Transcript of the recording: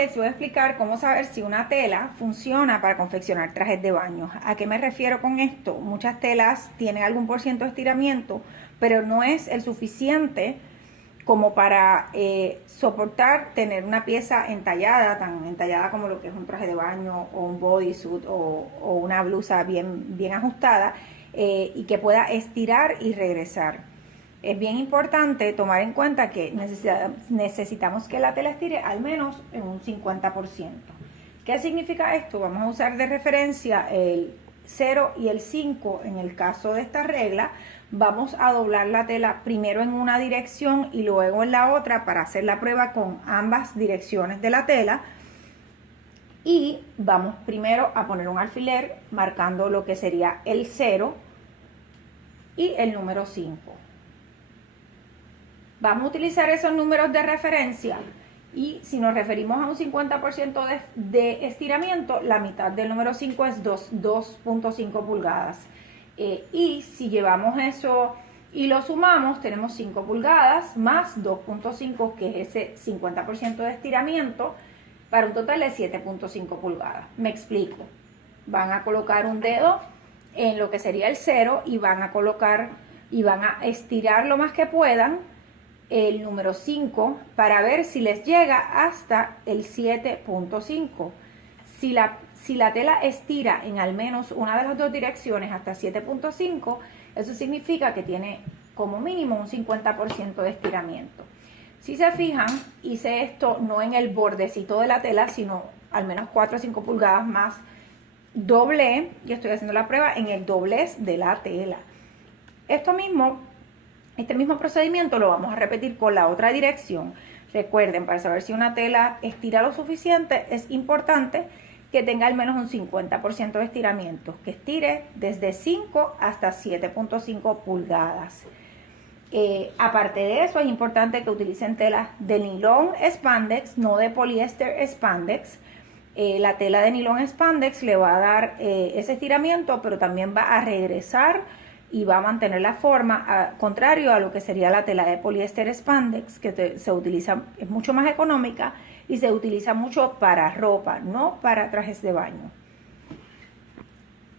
les voy a explicar cómo saber si una tela funciona para confeccionar trajes de baño. ¿A qué me refiero con esto? Muchas telas tienen algún por ciento de estiramiento, pero no es el suficiente como para soportar tener una pieza entallada, tan entallada como lo que es un traje de baño o un bodysuit o una blusa bien ajustada y que pueda estirar y regresar. Es bien importante tomar en cuenta que necesitamos que la tela estire al menos en un 50%. ¿Qué significa esto? Vamos a usar de referencia el 0 y el 5 en el caso de esta regla. Vamos a doblar la tela primero en una dirección y luego en la otra para hacer la prueba con ambas direcciones de la tela. Y vamos primero a poner un alfiler marcando lo que sería el 0 y el número 5. Vamos a utilizar esos números de referencia y si nos referimos a un 50% de estiramiento, la mitad del número 5 es 2.5 pulgadas. Y si llevamos eso y lo sumamos, tenemos 5 pulgadas más 2.5, que es ese 50% de estiramiento, para un total de 7.5 pulgadas. Me explico. Van a colocar un dedo en lo que sería el 0 y van a estirar lo más que puedan el número 5 para ver si les llega hasta el 7.5. Si la tela estira en al menos una de las dos direcciones hasta 7.5, eso significa que tiene como mínimo un 50% de estiramiento. Si se fijan, hice esto no en el bordecito de la tela, sino al menos 4 o 5 pulgadas más. Doblé y estoy haciendo la prueba en el doblez de la tela. Este mismo procedimiento lo vamos a repetir con la otra dirección. Recuerden, para saber si una tela estira lo suficiente, es importante que tenga al menos un 50% de estiramiento, que estire desde 5 hasta 7.5 pulgadas. Aparte de eso, es importante que utilicen telas de nylon spandex, no de poliéster spandex. La tela de nylon spandex le va a dar ese estiramiento, pero también va a regresar y va a mantener la forma, contrario a lo que sería la tela de poliéster spandex, que se utiliza, es mucho más económica y se utiliza mucho para ropa, no para trajes de baño.